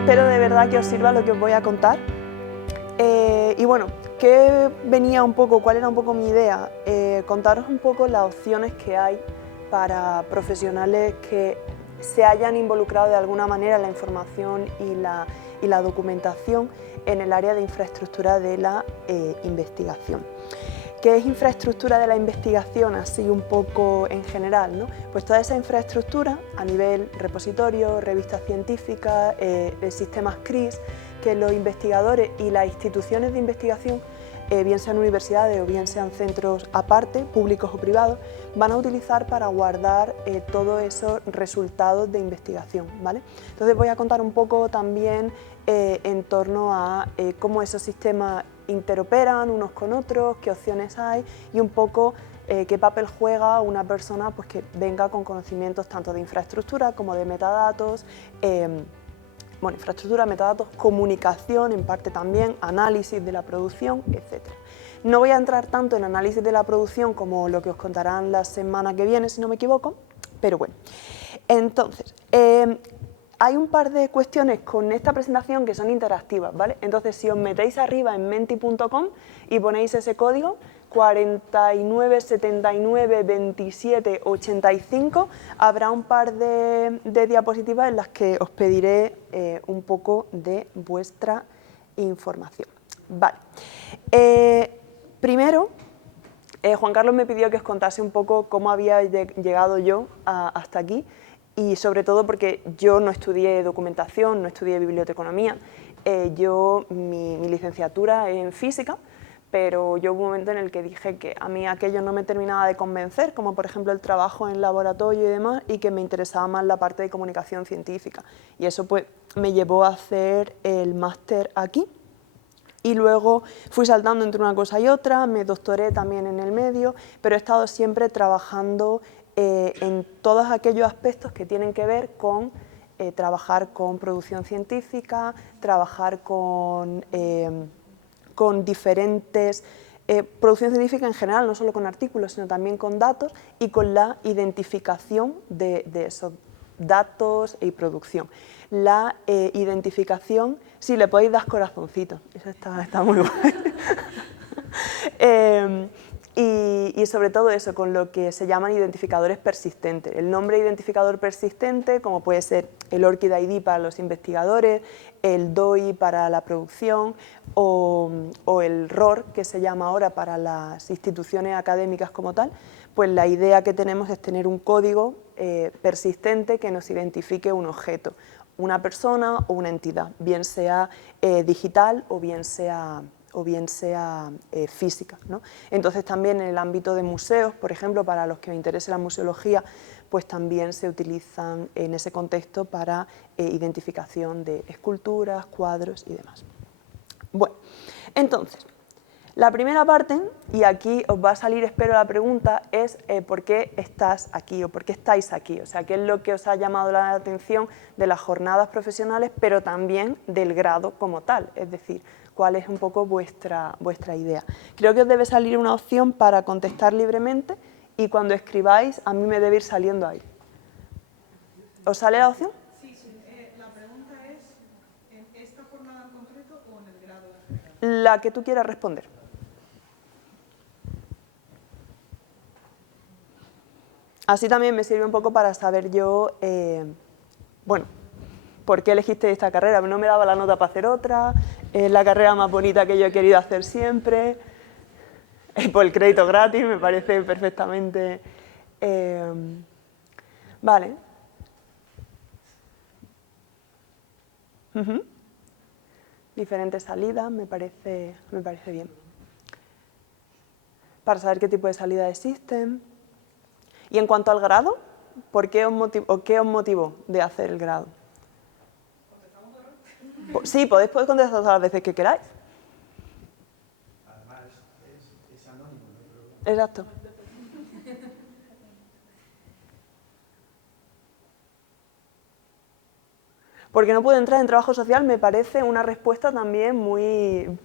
espero de verdad que os sirva lo que os voy a contar. Y bueno, ¿qué venía un poco, cuál era un poco mi idea? Contaros un poco las opciones que hay para profesionales que se hayan involucrado de alguna manera en la información y la documentación en el área de infraestructura de la investigación. ¿Qué es infraestructura de la investigación así un poco en general, ¿no? Pues toda esa infraestructura a nivel repositorio, revistas científicas, sistemas CRIS, que los investigadores y las instituciones de investigación, bien sean universidades o bien sean centros aparte, públicos o privados, van a utilizar para guardar todos esos resultados de investigación, ¿vale? Entonces voy a contar un poco también en torno a cómo esos sistemas interoperan unos con otros, qué opciones hay y un poco qué papel juega una persona pues, que venga con conocimientos tanto de infraestructura como de metadatos, bueno, infraestructura, metadatos, comunicación en parte también, análisis de la producción, etc. No voy a entrar tanto en análisis de la producción como lo que os contarán la semana que viene, si no me equivoco, pero bueno. Entonces, hay un par de cuestiones con esta presentación que son interactivas, ¿vale? Entonces, si os metéis arriba en menti.com y ponéis ese código, 49 79 27 85, habrá un par de diapositivas en las que os pediré un poco de vuestra información. Vale. Primero, Juan Carlos me pidió que os contase un poco cómo había llegado yo hasta aquí y sobre todo porque yo no estudié documentación, no estudié biblioteconomía, mi licenciatura en física, pero yo hubo un momento en el que dije que a mí aquello no me terminaba de convencer, como por ejemplo el trabajo en laboratorio y demás, y que me interesaba más la parte de comunicación científica. Y eso pues me llevó a hacer el máster aquí, y luego fui saltando entre una cosa y otra, me doctoré también en el medio, pero he estado siempre trabajando en todos aquellos aspectos que tienen que ver con trabajar con producción científica, trabajar con diferentes, producción científica en general, no solo con artículos, sino también con datos y con la identificación de esos datos y producción. La identificación, sí, le podéis dar corazoncito, eso está muy guay. Y sobre todo eso, con lo que se llaman identificadores persistentes. El nombre identificador persistente, como puede ser el ORCID ID para los investigadores, el DOI para la producción o el ROR, que se llama ahora para las instituciones académicas como tal, pues la idea que tenemos es tener un código persistente que nos identifique un objeto, una persona o una entidad, bien sea digital o bien sea física, ¿no? Entonces también en el ámbito de museos, por ejemplo, para los que os interese la museología, pues también se utilizan en ese contexto para identificación de esculturas, cuadros y demás. Bueno, entonces, la primera parte, y aquí os va a salir, espero, la pregunta, es ¿por qué estás aquí o por qué estáis aquí? O sea, ¿qué es lo que os ha llamado la atención de las jornadas profesionales, pero también del grado como tal? Es decir, ¿cuál es un poco vuestra idea? Creo que os debe salir una opción para contestar libremente y cuando escribáis a mí me debe ir saliendo ahí. ¿Os sale la opción? Sí, la pregunta es, ¿en esta jornada en concreto o en el grado en general? La que tú quieras responder. Así también me sirve un poco para saber yo, bueno, por qué elegiste esta carrera. No me daba la nota para hacer otra, es la carrera más bonita que yo he querido hacer siempre, por el crédito gratis, me parece perfectamente. Vale. Diferentes salidas, me parece bien. Para saber qué tipo de salidas existen. Y en cuanto al grado, ¿qué os motivó de hacer el grado? Sí, podéis contestar todas las veces que queráis. Además, es anónimo, ¿no? Exacto. Porque no puedo entrar en trabajo social me parece una respuesta también muy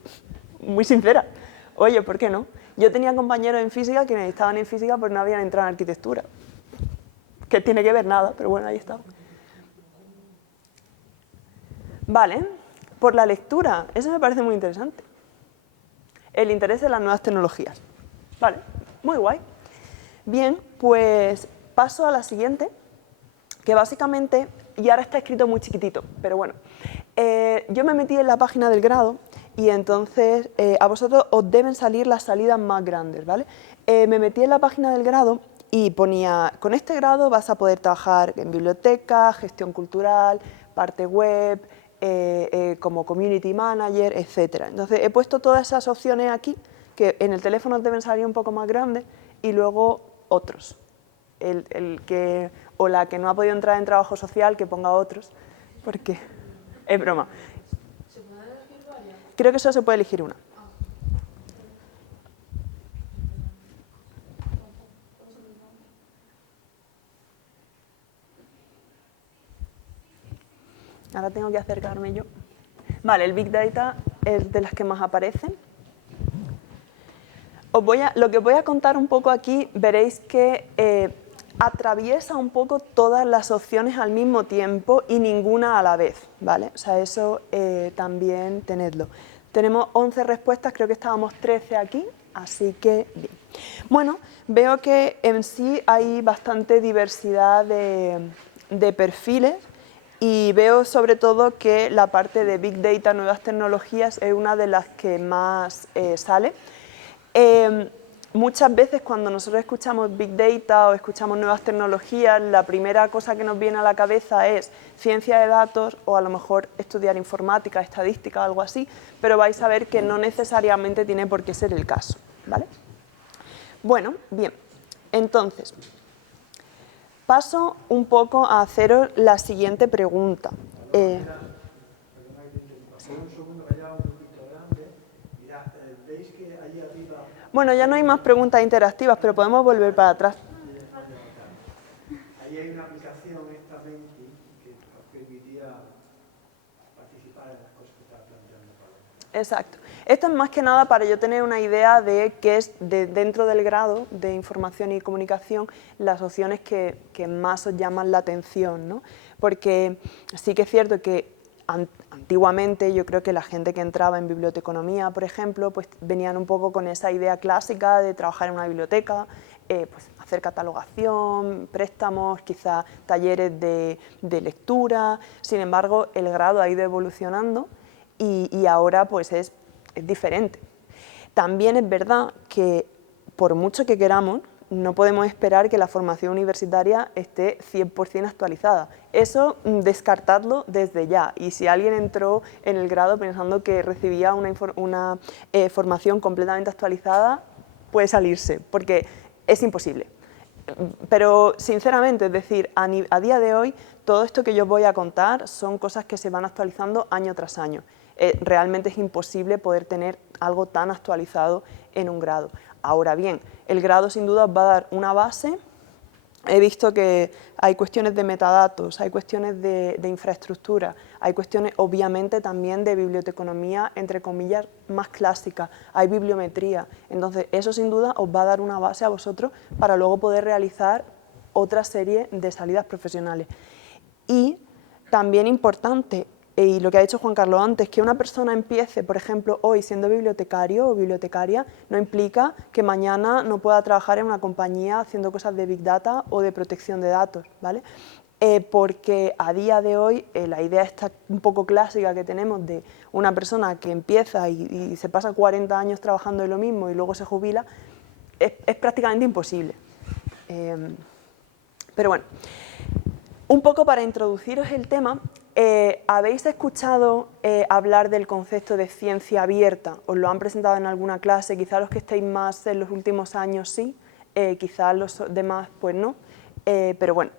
sincera. Oye, ¿por qué no? Yo tenía compañeros en física que estaban en física pero no habían entrado en arquitectura. ¿Qué tiene que ver? Nada, pero bueno, ahí está. Vale, por la lectura, eso me parece muy interesante. El interés en las nuevas tecnologías. Vale, muy guay. Bien, pues paso a la siguiente, que básicamente, y ahora está escrito muy chiquitito, pero bueno, yo me metí en la página del grado y entonces a vosotros os deben salir las salidas más grandes, ¿vale? Me metí en la página del grado y ponía, con este grado vas a poder trabajar en biblioteca, gestión cultural, parte web, como community manager, etc. Entonces he puesto todas esas opciones aquí, que en el teléfono deben salir un poco más grandes, y luego otros. El que, o la que no ha podido entrar en trabajo social, que ponga otros, porque es broma. ¿Se puede elegir varias? Creo que solo se puede elegir una. Ahora tengo que acercarme yo. Vale, el Big Data es de las que más aparecen. Lo que os voy a contar un poco aquí, veréis que atraviesa un poco todas las opciones al mismo tiempo y ninguna a la vez, ¿vale? O sea, eso también tenedlo. Tenemos 11 respuestas, creo que estábamos 13 aquí, así que bien. Bueno, veo que en sí hay bastante diversidad de perfiles y veo sobre todo que la parte de Big Data, nuevas tecnologías, es una de las que más sale. Muchas veces cuando nosotros escuchamos Big Data o escuchamos nuevas tecnologías, la primera cosa que nos viene a la cabeza es ciencia de datos o a lo mejor estudiar informática, estadística o algo así, pero vais a ver que no necesariamente tiene por qué ser el caso, ¿vale? Bueno, bien, entonces, paso un poco a haceros la siguiente pregunta. Un segundo, que ya un poquito grande. Mira, veis que allí arriba... Bueno, ya no hay más preguntas interactivas, pero podemos volver para atrás. Ahí hay una aplicación, esta Menti, que os permitía participar en las cosas que estaba planteando Paloma. Exacto. Esto es más que nada para yo tener una idea de qué es dentro del grado de información y comunicación las opciones que más os llaman la atención, ¿no? Porque sí que es cierto que antiguamente yo creo que la gente que entraba en biblioteconomía, por ejemplo, pues venían un poco con esa idea clásica de trabajar en una biblioteca, pues hacer catalogación, préstamos, quizá talleres de lectura. Sin embargo, el grado ha ido evolucionando y ahora pues es diferente. También es verdad que por mucho que queramos, no podemos esperar que la formación universitaria esté 100% actualizada. Eso descartadlo desde ya, y si alguien entró en el grado pensando que recibía una formación completamente actualizada, puede salirse, porque es imposible. Pero sinceramente, es decir, a día de hoy, todo esto que yo os voy a contar son cosas que se van actualizando año tras año. Realmente es imposible poder tener algo tan actualizado en un grado. Ahora bien, el grado sin duda os va a dar una base. He visto que hay cuestiones de metadatos, hay cuestiones de infraestructura, hay cuestiones obviamente también de biblioteconomía, entre comillas, más clásica, hay bibliometría. Entonces eso sin duda os va a dar una base a vosotros para luego poder realizar otra serie de salidas profesionales. Y también importante, y lo que ha dicho Juan Carlos antes, que una persona empiece, por ejemplo, hoy siendo bibliotecario o bibliotecaria, no implica que mañana no pueda trabajar en una compañía haciendo cosas de Big Data o de protección de datos, ¿vale? Porque a día de hoy la idea esta un poco clásica que tenemos de una persona que empieza y se pasa 40 años trabajando en lo mismo y luego se jubila, es prácticamente imposible. Pero bueno, un poco para introduciros el tema, ¿habéis escuchado hablar del concepto de ciencia abierta? ¿Os lo han presentado en alguna clase? Quizá los que estéis más en los últimos años sí, quizá los demás pues no, pero bueno.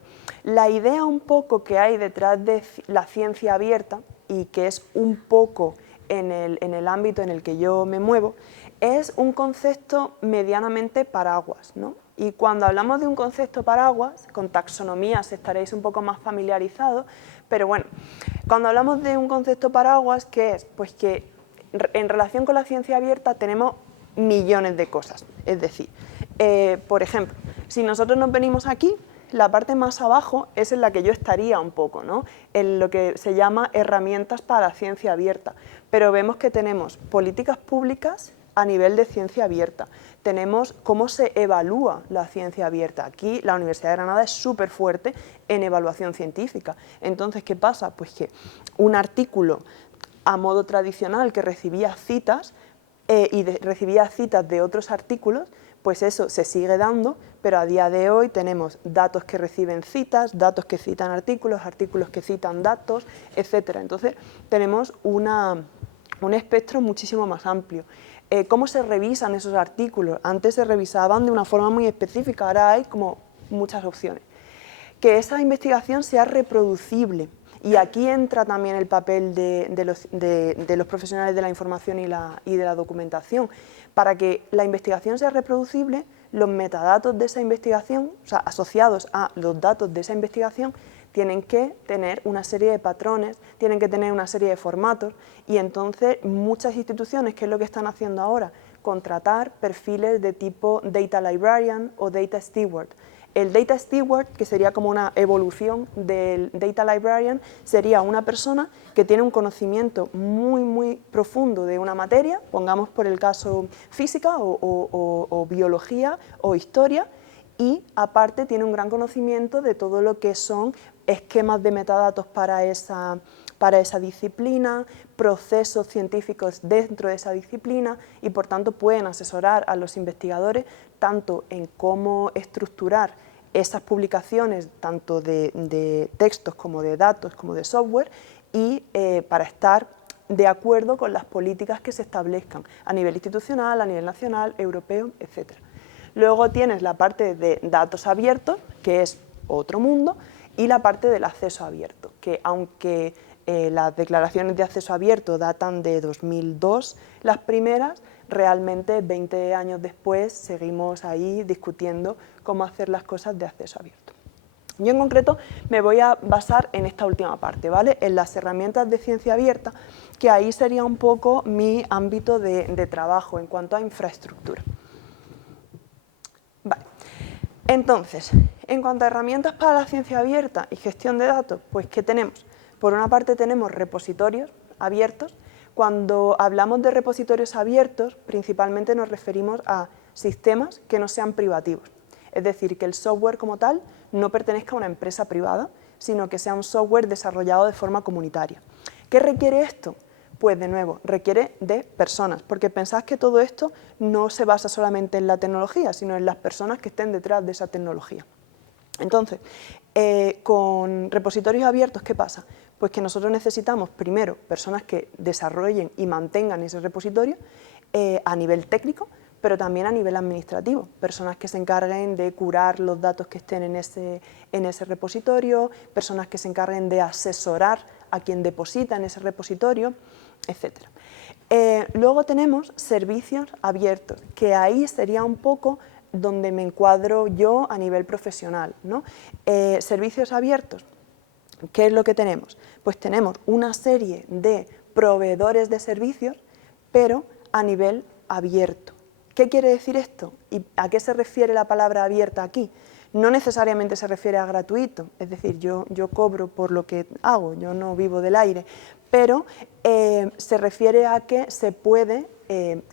La idea un poco que hay detrás de la ciencia abierta, y que es un poco en el ámbito en el que yo me muevo, es un concepto medianamente paraguas, ¿no? Y cuando hablamos de un concepto paraguas, con taxonomías estaréis un poco más familiarizados, pero bueno, cuando hablamos de un concepto paraguas, ¿qué es? Pues que en relación con la ciencia abierta tenemos millones de cosas. Es decir, por ejemplo, si nosotros nos venimos aquí la parte más abajo es en la que yo estaría un poco, ¿no? En lo que se llama herramientas para la ciencia abierta, pero vemos que tenemos políticas públicas a nivel de ciencia abierta, tenemos cómo se evalúa la ciencia abierta. Aquí la Universidad de Granada es súper fuerte en evaluación científica. Entonces, ¿qué pasa? Pues que un artículo a modo tradicional que recibía citas recibía citas de otros artículos, pues eso se sigue dando, pero a día de hoy tenemos datos que reciben citas, datos que citan artículos, artículos que citan datos, etc. Entonces tenemos un espectro muchísimo más amplio. ¿Cómo se revisan esos artículos? Antes se revisaban de una forma muy específica, ahora hay como muchas opciones. Que esa investigación sea reproducible, y aquí entra también el papel de los profesionales de la información y de la documentación. Para que la investigación sea reproducible, los metadatos de esa investigación, o sea, asociados a los datos de esa investigación, tienen que tener una serie de patrones, tienen que tener una serie de formatos, y entonces muchas instituciones, ¿qué es lo que están haciendo ahora? Contratar perfiles de tipo Data Librarian o Data Steward. El Data Steward, que sería como una evolución del Data Librarian, sería una persona que tiene un conocimiento muy profundo de una materia, pongamos por el caso física o biología o historia, y aparte tiene un gran conocimiento de todo lo que son esquemas de metadatos para esa disciplina, procesos científicos dentro de esa disciplina, y por tanto pueden asesorar a los investigadores tanto en cómo estructurar esas publicaciones, tanto de textos como de datos como de software, y para estar de acuerdo con las políticas que se establezcan a nivel institucional, a nivel nacional, europeo, etc. Luego tienes la parte de datos abiertos, que es otro mundo, y la parte del acceso abierto, que aunque las declaraciones de acceso abierto datan de 2002, las primeras, realmente 20 años después seguimos ahí discutiendo cómo hacer las cosas de acceso abierto. Yo en concreto me voy a basar en esta última parte, ¿vale? En las herramientas de ciencia abierta, que ahí sería un poco mi ámbito de trabajo en cuanto a infraestructura. Vale. Entonces, en cuanto a herramientas para la ciencia abierta y gestión de datos, pues ¿qué tenemos? Por una parte tenemos repositorios abiertos. Cuando hablamos de repositorios abiertos, principalmente nos referimos a sistemas que no sean privativos. Es decir, que el software como tal no pertenezca a una empresa privada, sino que sea un software desarrollado de forma comunitaria. ¿Qué requiere esto? Pues de nuevo, requiere de personas, porque pensad que todo esto no se basa solamente en la tecnología, sino en las personas que estén detrás de esa tecnología. Entonces, con repositorios abiertos, ¿qué pasa? Pues que nosotros necesitamos, primero, personas que desarrollen y mantengan ese repositorio a nivel técnico, pero también a nivel administrativo, personas que se encarguen de curar los datos que estén en ese repositorio, personas que se encarguen de asesorar a quien deposita en ese repositorio, etc. Luego tenemos servicios abiertos, que ahí sería un poco donde me encuadro yo a nivel profesional, ¿no? Servicios abiertos, ¿qué es lo que tenemos? Pues tenemos una serie de proveedores de servicios, pero a nivel abierto. ¿Qué quiere decir esto? ¿Y a qué se refiere la palabra abierta aquí? No necesariamente se refiere a gratuito, es decir, yo cobro por lo que hago, yo no vivo del aire, pero se refiere a que se puede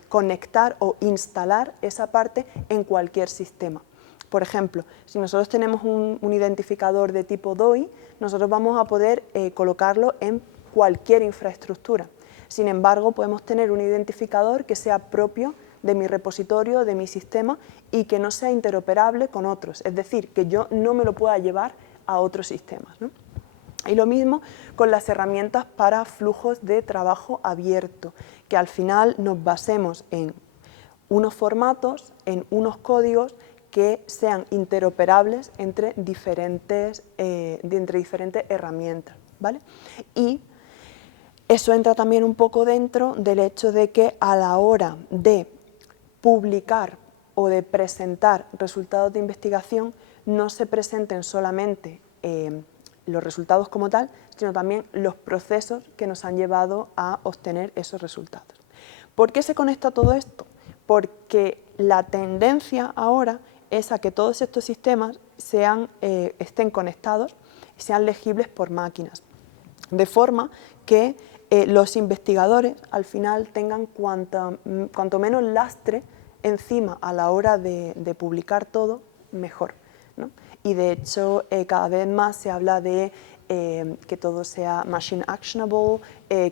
conectar o instalar esa parte en cualquier sistema. Por ejemplo, si nosotros tenemos un identificador de tipo DOI, nosotros vamos a poder colocarlo en cualquier infraestructura. Sin embargo, podemos tener un identificador que sea propio de mi repositorio, de mi sistema, y que no sea interoperable con otros, es decir, que yo no me lo pueda llevar a otros sistemas, ¿no? Y lo mismo con las herramientas para flujos de trabajo abierto, que al final nos basemos en unos formatos, en unos códigos que sean interoperables entre diferentes herramientas, ¿vale? Y eso entra también un poco dentro del hecho de que a la hora de publicar o de presentar resultados de investigación no se presenten solamente los resultados como tal, sino también los procesos que nos han llevado a obtener esos resultados. ¿Por qué se conecta todo esto? Porque la tendencia ahora es a que todos estos sistemas estén conectados y sean legibles por máquinas, de forma que los investigadores al final tengan cuanto menos lastre encima a la hora de publicar todo, mejor, ¿no? Y de hecho cada vez más se habla de que todo sea machine actionable,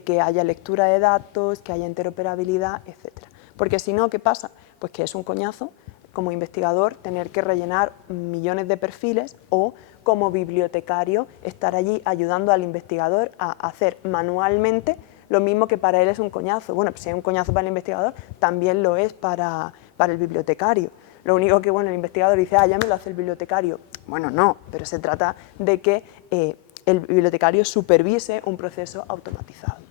que haya lectura de datos, que haya interoperabilidad, etc. Porque si no, ¿qué pasa? Pues que es un coñazo como investigador tener que rellenar millones de perfiles o como bibliotecario estar allí ayudando al investigador a hacer manualmente lo mismo que para él es un coñazo. Bueno, pues si es un coñazo para el investigador, también lo es para el bibliotecario. Lo único que, bueno, el investigador dice, ya me lo hace el bibliotecario. Bueno, no, pero se trata de que el bibliotecario supervise un proceso automatizado.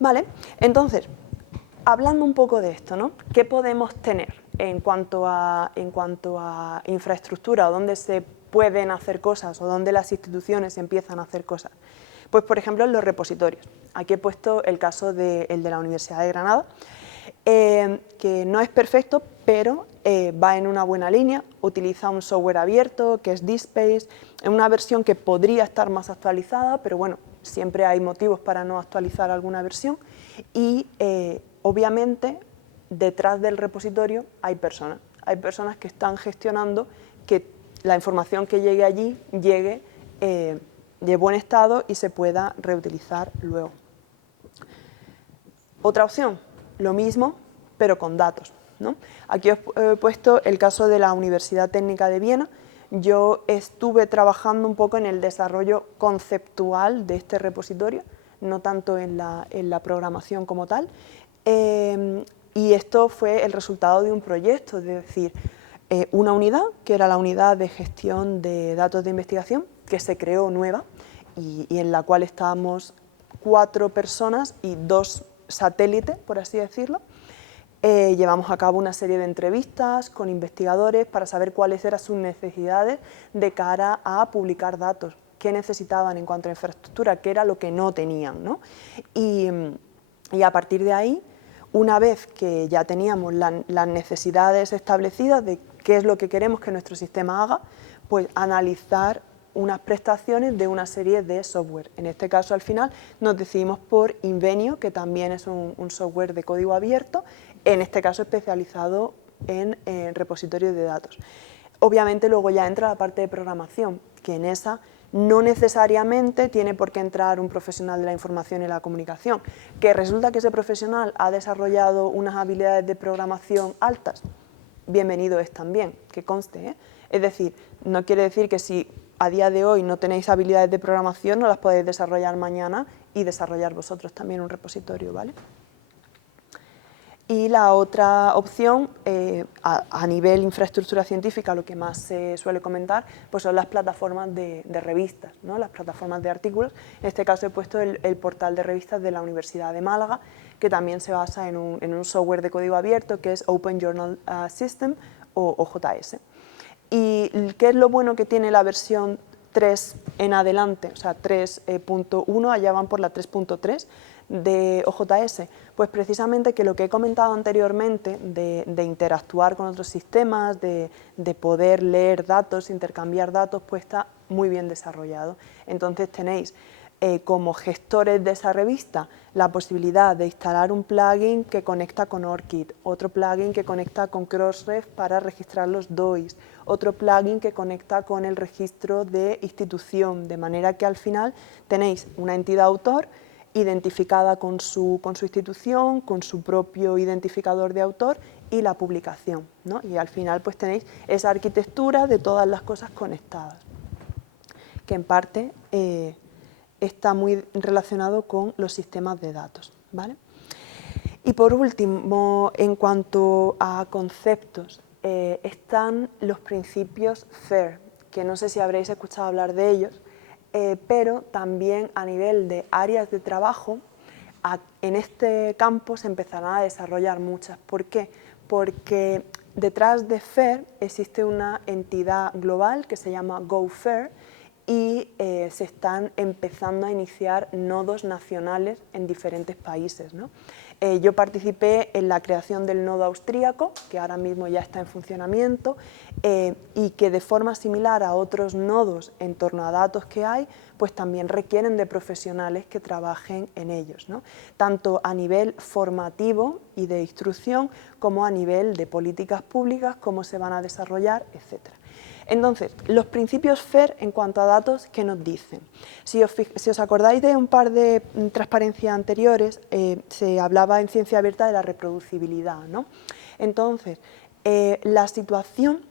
Vale, entonces, hablando un poco de esto, ¿no? ¿Qué podemos tener en cuanto a infraestructura, o dónde se pueden hacer cosas, o dónde las instituciones empiezan a hacer cosas? Pues, por ejemplo, en los repositorios. Aquí he puesto el caso el de la Universidad de Granada, que no es perfecto, pero va en una buena línea, utiliza un software abierto, que es DSpace, en una versión que podría estar más actualizada, pero bueno, siempre hay motivos para no actualizar alguna versión, y obviamente detrás del repositorio hay personas que están gestionando que la información que llegue allí llegue de buen estado y se pueda reutilizar luego. Otra opción, lo mismo, pero con datos, ¿no? Aquí os he puesto el caso de la Universidad Técnica de Viena. Yo estuve trabajando un poco en el desarrollo conceptual de este repositorio, no tanto en la programación como tal, y esto fue el resultado de un proyecto, es decir, una unidad, que era la unidad de gestión de datos de investigación, que se creó nueva y en la cual estábamos 4 personas y 2 satélites, por así decirlo. Llevamos a cabo una serie de entrevistas con investigadores para saber cuáles eran sus necesidades de cara a publicar datos, qué necesitaban en cuanto a infraestructura, qué era lo que no tenían, ¿no? Y a partir de ahí, una vez que ya teníamos las necesidades establecidas de qué es lo que queremos que nuestro sistema haga, pues analizar unas prestaciones de una serie de software. En este caso, al final, nos decidimos por Invenio, que también es un software de código abierto, en este caso especializado en repositorios de datos. Obviamente luego ya entra la parte de programación, que en esa no necesariamente tiene por qué entrar un profesional de la información y la comunicación. Que resulta que ese profesional ha desarrollado unas habilidades de programación altas, bienvenido es también, que conste, ¿eh? Es decir, no quiere decir que si a día de hoy no tenéis habilidades de programación, no las podéis desarrollar mañana y desarrollar vosotros también un repositorio, ¿vale? Y la otra opción, a nivel infraestructura científica, lo que más se suele comentar, pues son las plataformas de revistas, ¿no? Las plataformas de artículos. En este caso he puesto el portal de revistas de la Universidad de Málaga, que también se basa en un software de código abierto que es Open Journal System o OJS. ¿Y qué es lo bueno que tiene la versión 3 en adelante? O sea, 3.1, allá van por la 3.3 de OJS. Pues precisamente que lo que he comentado anteriormente de interactuar con otros sistemas, de poder leer datos, intercambiar datos, pues está muy bien desarrollado. Entonces tenéis como gestores de esa revista la posibilidad de instalar un plugin que conecta con ORCID, otro plugin que conecta con Crossref para registrar los DOIs, otro plugin que conecta con el registro de institución, de manera que al final tenéis una entidad autor identificada con su institución, con su propio identificador de autor y la publicación, ¿no? Y al final pues tenéis esa arquitectura de todas las cosas conectadas, que en parte está muy relacionado con los sistemas de datos, ¿vale? Y por último, en cuanto a conceptos, están los principios FAIR, que no sé si habréis escuchado hablar de ellos, pero también a nivel de áreas de trabajo, en este campo se empezarán a desarrollar muchas. ¿Por qué? Porque detrás de FAIR existe una entidad global que se llama GoFair y se están empezando a iniciar nodos nacionales en diferentes países, ¿no? Yo participé en la creación del nodo austríaco, que ahora mismo ya está en funcionamiento, y que de forma similar a otros nodos en torno a datos que hay, pues también requieren de profesionales que trabajen en ellos, ¿no? Tanto a nivel formativo y de instrucción, como a nivel de políticas públicas, cómo se van a desarrollar, etc. Entonces, los principios FAIR en cuanto a datos, ¿qué nos dicen? Si os acordáis de un par de transparencias anteriores, se hablaba en ciencia abierta de la reproducibilidad, ¿no? Entonces, la situación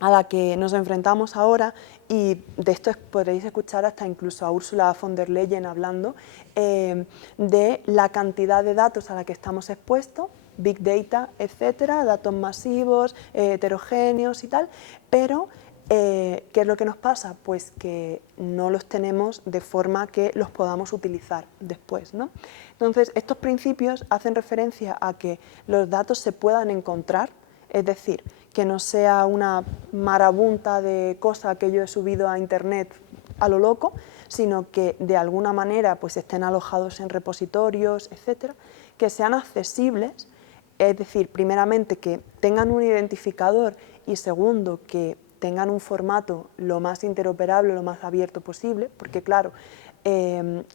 a la que nos enfrentamos ahora, y de esto podréis escuchar hasta incluso a Ursula von der Leyen hablando, de la cantidad de datos a la que estamos expuestos, Big Data, etcétera, datos masivos, heterogéneos y tal, pero ¿qué es lo que nos pasa? Pues que no los tenemos de forma que los podamos utilizar después, ¿no? Entonces, estos principios hacen referencia a que los datos se puedan encontrar, es decir, que no sea una marabunta de cosas que yo he subido a internet a lo loco, sino que de alguna manera pues estén alojados en repositorios, etcétera, que sean accesibles, es decir, primeramente que tengan un identificador y segundo que tengan un formato lo más interoperable, lo más abierto posible, porque claro,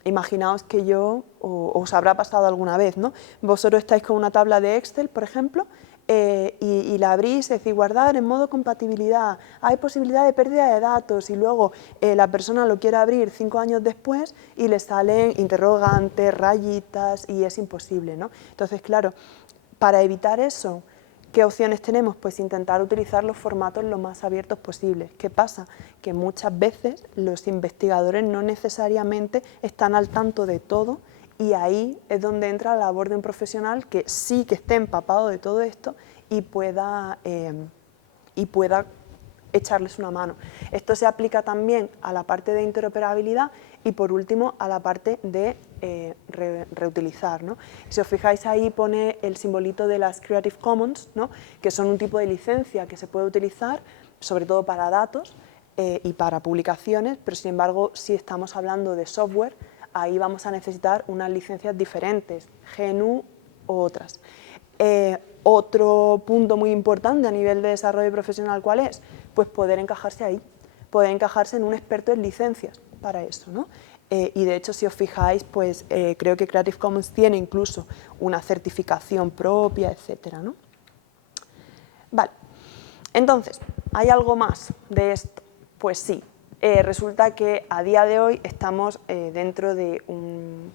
imaginaos que yo, o os habrá pasado alguna vez, ¿no? Vosotros estáis con una tabla de Excel, por ejemplo, y la abrís, es decir, guardar en modo compatibilidad, hay posibilidad de pérdida de datos y luego la persona lo quiere abrir 5 años después y le salen interrogantes, rayitas y es imposible, ¿no? Entonces, claro, para evitar eso, ¿qué opciones tenemos? Pues intentar utilizar los formatos lo más abiertos posibles. ¿Qué pasa? Que muchas veces los investigadores no necesariamente están al tanto de todo y ahí es donde entra la labor de un profesional que sí que esté empapado de todo esto y pueda echarles una mano. Esto se aplica también a la parte de interoperabilidad y por último a la parte de reutilizar, ¿no? Si os fijáis ahí pone el simbolito de las Creative Commons, ¿no? Que son un tipo de licencia que se puede utilizar sobre todo para datos y para publicaciones, pero sin embargo si estamos hablando de software, ahí vamos a necesitar unas licencias diferentes, GNU u otras. Otro punto muy importante a nivel de desarrollo profesional, ¿cuál es? Pues poder encajarse ahí, poder encajarse en un experto en licencias para eso, ¿no? Y de hecho, si os fijáis, pues creo que Creative Commons tiene incluso una certificación propia, etcétera, ¿no? Vale, entonces, ¿hay algo más de esto? Pues sí, resulta que a día de hoy estamos dentro de un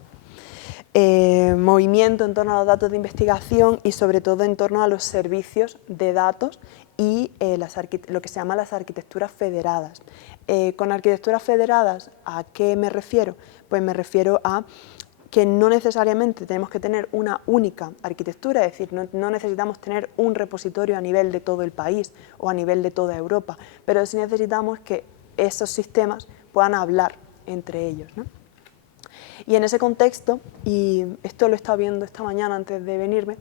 movimiento en torno a los datos de investigación y sobre todo en torno a los servicios de datos y lo que se llama las arquitecturas federadas. Con arquitecturas federadas, ¿a qué me refiero? Pues me refiero a que no necesariamente tenemos que tener una única arquitectura, es decir, no necesitamos tener un repositorio a nivel de todo el país o a nivel de toda Europa, pero sí necesitamos que esos sistemas puedan hablar entre ellos, ¿no? Y en ese contexto, y esto lo he estado viendo esta mañana antes de venirme,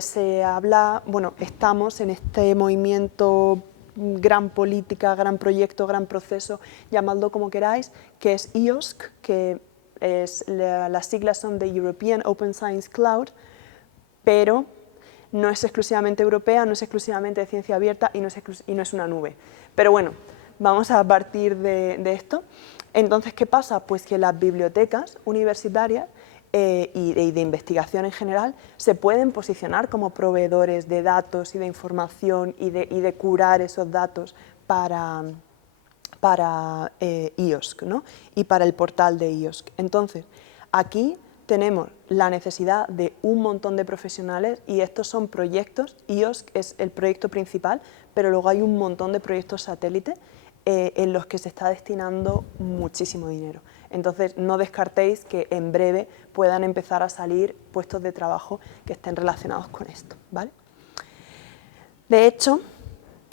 se habla, bueno, estamos en este movimiento, gran política, gran proyecto, gran proceso, llamadlo como queráis, que es EOSC, que las siglas son de European Open Science Cloud, pero no es exclusivamente europea, no es exclusivamente de ciencia abierta y no es una nube. Pero bueno, vamos a partir de esto. Entonces, ¿qué pasa? Pues que las bibliotecas universitarias y de investigación en general se pueden posicionar como proveedores de datos y de información y de curar esos datos para EOSC, ¿no? Y para el portal de EOSC. Entonces, aquí tenemos la necesidad de un montón de profesionales y estos son proyectos. EOSC es el proyecto principal, pero luego hay un montón de proyectos satélite en los que se está destinando muchísimo dinero. Entonces, no descartéis que en breve puedan empezar a salir puestos de trabajo que estén relacionados con esto, ¿vale? De hecho,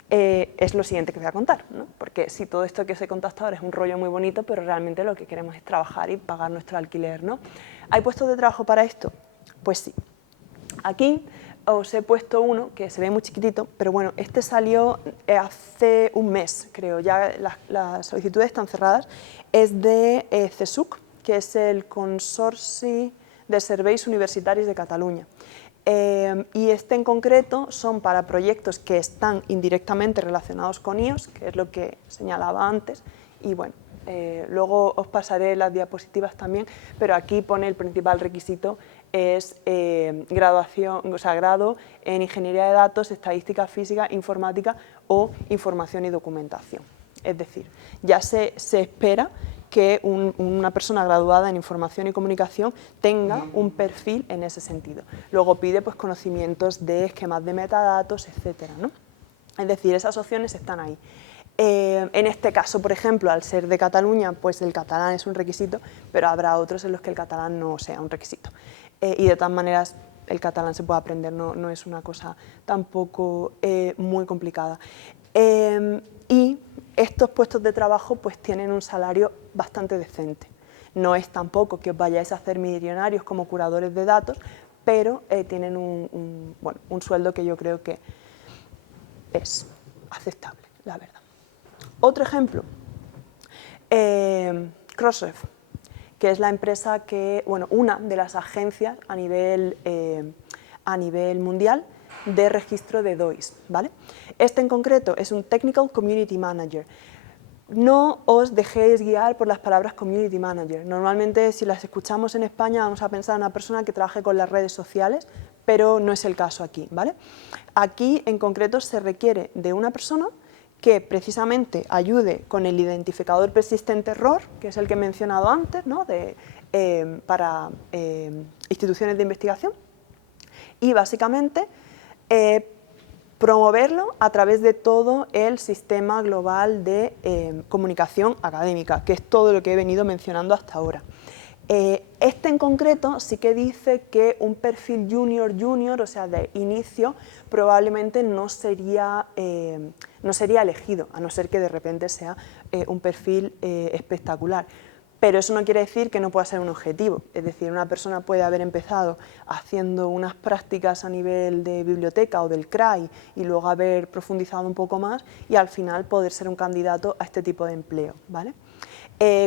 es lo siguiente que voy a contar, ¿no? Porque si todo esto que os he contado hasta ahora es un rollo muy bonito, pero realmente lo que queremos es trabajar y pagar nuestro alquiler, ¿no? ¿Hay puestos de trabajo para esto? Pues sí. Aquí os he puesto uno que se ve muy chiquitito, pero bueno, este salió hace un mes, creo, ya las solicitudes están cerradas. Es de CSUC, que es el Consorci de Serveis Universitaris de Catalunya. Y este en concreto son para proyectos que están indirectamente relacionados con iOS, que es lo que señalaba antes, y bueno, luego os pasaré las diapositivas también, pero aquí pone el principal requisito es graduación, o sea, grado en Ingeniería de Datos, Estadística, Física, Informática o Información y Documentación. Es decir, ya se espera que una persona graduada en Información y Comunicación tenga un perfil en ese sentido. Luego pide pues, conocimientos de esquemas de metadatos, etcétera, ¿no? Es decir, esas opciones están ahí. En este caso, por ejemplo, al ser de Cataluña, pues el catalán es un requisito, pero habrá otros en los que el catalán no sea un requisito. Y de todas maneras, el catalán se puede aprender, no es una cosa tampoco muy complicada. Y estos puestos de trabajo pues tienen un salario bastante decente. No es tampoco que os vayáis a hacer millonarios como curadores de datos, pero tienen un sueldo que yo creo que es aceptable, la verdad. Otro ejemplo, Crossref, que es la empresa que, bueno, una de las agencias a nivel mundial de registro de DOIs, ¿vale? Este en concreto es un Technical Community Manager. No os dejéis guiar por las palabras Community Manager. Normalmente, si las escuchamos en España, vamos a pensar en una persona que trabaje con las redes sociales, pero no es el caso aquí, ¿vale? Aquí, en concreto, se requiere de una persona que precisamente ayude con el identificador persistente error, que es el que he mencionado antes, ¿no? Para instituciones de investigación, y básicamente promoverlo a través de todo el sistema global de comunicación académica, que es todo lo que he venido mencionando hasta ahora. Este en concreto sí que dice que un perfil junior, o sea, de inicio, probablemente no sería elegido, a no ser que de repente sea un perfil espectacular. Pero eso no quiere decir que no pueda ser un objetivo, es decir, una persona puede haber empezado haciendo unas prácticas a nivel de biblioteca o del CRAI y luego haber profundizado un poco más y al final poder ser un candidato a este tipo de empleo, ¿vale?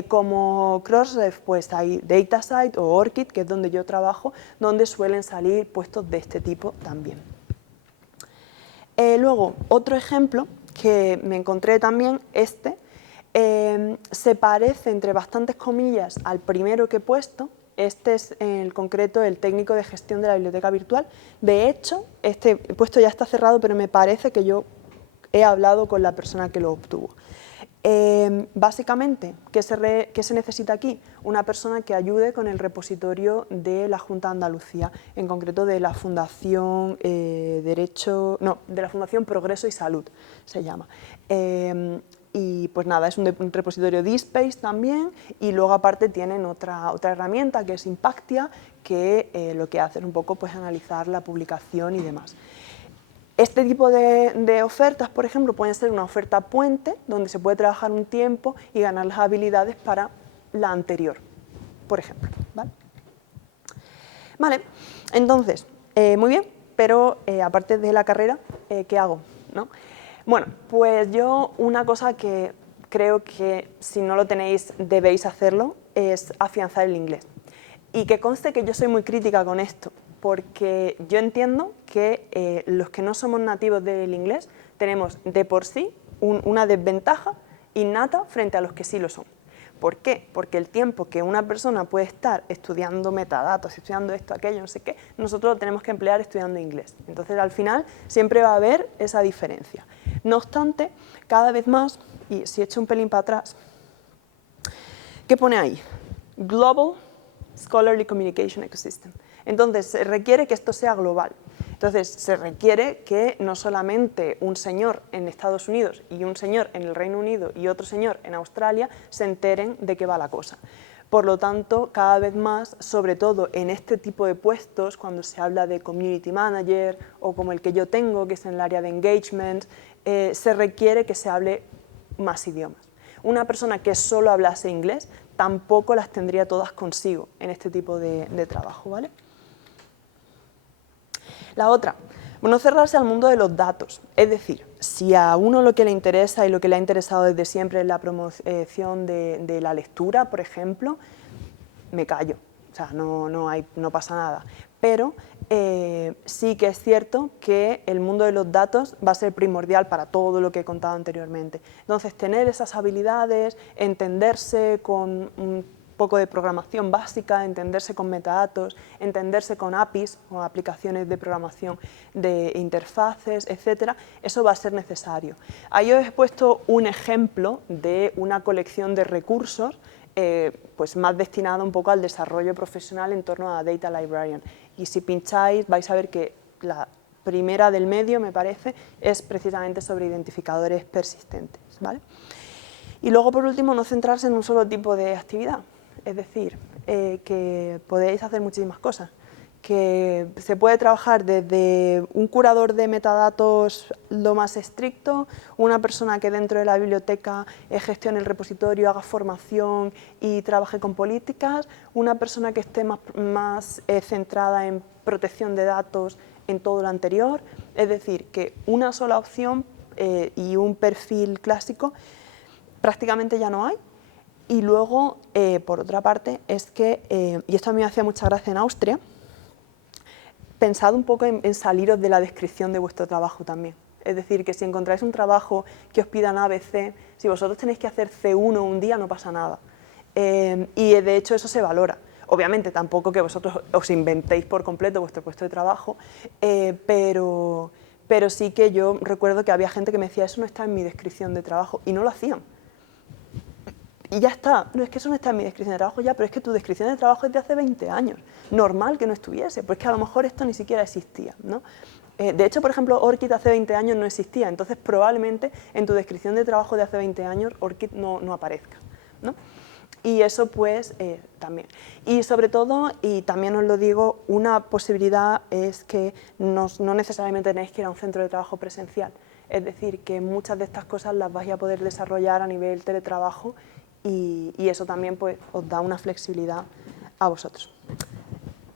Como Crossref, pues hay DataSite o ORCID, que es donde yo trabajo, donde suelen salir puestos de este tipo también. Luego, otro ejemplo que me encontré también, se parece entre bastantes comillas al primero que he puesto. Este es en concreto el técnico de gestión de la biblioteca virtual. De hecho, este puesto ya está cerrado, pero me parece que yo he hablado con la persona que lo obtuvo. Básicamente, ¿qué se necesita aquí? Una persona que ayude con el repositorio de la Junta de Andalucía, en concreto de la Fundación de la Fundación Progreso y Salud, se llama. Y pues nada, es un repositorio DSpace también, y luego aparte tienen otra herramienta que es Impactia, que lo que hace es un poco pues analizar la publicación y demás. Este tipo de ofertas, por ejemplo, pueden ser una oferta puente, donde se puede trabajar un tiempo y ganar las habilidades para la anterior, por ejemplo, ¿vale? Vale, entonces, muy bien, pero aparte de la carrera, ¿qué hago? ¿No? Bueno, pues yo una cosa que creo que si no lo tenéis debéis hacerlo es afianzar el inglés. Y que conste que yo soy muy crítica con esto, porque yo entiendo que los que no somos nativos del inglés tenemos de por sí una desventaja innata frente a los que sí lo son. ¿Por qué? Porque el tiempo que una persona puede estar estudiando metadatos, estudiando esto, aquello, no sé qué, nosotros lo tenemos que emplear estudiando inglés. Entonces, al final, siempre va a haber esa diferencia. No obstante, cada vez más, y si echo un pelín para atrás, ¿qué pone ahí? Global Scholarly Communication Ecosystem. Entonces, se requiere que esto sea global. Entonces, se requiere que no solamente un señor en Estados Unidos y un señor en el Reino Unido y otro señor en Australia se enteren de qué va la cosa. Por lo tanto, cada vez más, sobre todo en este tipo de puestos, cuando se habla de Community Manager o como el que yo tengo, que es en el área de Engagement, se requiere que se hable más idiomas. Una persona que solo hablase inglés tampoco las tendría todas consigo en este tipo de trabajo, ¿vale? La otra, No cerrarse al mundo de los datos, es decir, si a uno lo que le interesa y lo que le ha interesado desde siempre es la promoción de la lectura, por ejemplo, me callo, o sea, no pasa nada. Pero sí que es cierto que el mundo de los datos va a ser primordial para todo lo que he contado anteriormente. Entonces, tener esas habilidades, entenderse con un poco de programación básica, entenderse con metadatos, entenderse con APIs o aplicaciones de programación de interfaces, etcétera, eso va a ser necesario. Ahí os he puesto un ejemplo de una colección de recursos pues más destinada un poco al desarrollo profesional en torno a Data Librarian. Y si pincháis vais a ver que la primera del medio, me parece, es precisamente sobre identificadores persistentes, ¿vale? Y luego, por último, no centrarse en un solo tipo de actividad. Es decir, que podéis hacer muchísimas cosas, que se puede trabajar desde un curador de metadatos lo más estricto, una persona que dentro de la biblioteca gestione el repositorio, haga formación y trabaje con políticas, una persona que esté más centrada en protección de datos en todo lo anterior, es decir, que una sola opción y un perfil clásico prácticamente ya no hay. Y luego, por otra parte, es que, y esto a mí me hacía mucha gracia en Austria, pensad un poco en saliros de la descripción de vuestro trabajo también. Es decir, que si encontráis un trabajo que os pidan ABC, si vosotros tenéis que hacer C1 un día, no pasa nada. Y de hecho eso se valora. Obviamente tampoco que vosotros os inventéis por completo vuestro puesto de trabajo, pero sí que yo recuerdo que había gente que me decía, eso no está en mi descripción de trabajo, y no lo hacían. Y ya está, no es que eso no está en mi descripción de trabajo ya, pero es que tu descripción de trabajo es de hace 20 años, normal que no estuviese, pues que a lo mejor esto ni siquiera existía, ¿no? De hecho, por ejemplo, ORCID hace 20 años no existía, entonces probablemente en tu descripción de trabajo de hace 20 años ORCID no aparezca, ¿no? Y eso pues también. Y sobre todo, y también os lo digo, una posibilidad es que no necesariamente tenéis que ir a un centro de trabajo presencial, es decir, que muchas de estas cosas las vais a poder desarrollar a nivel teletrabajo y eso también pues, os da una flexibilidad a vosotros.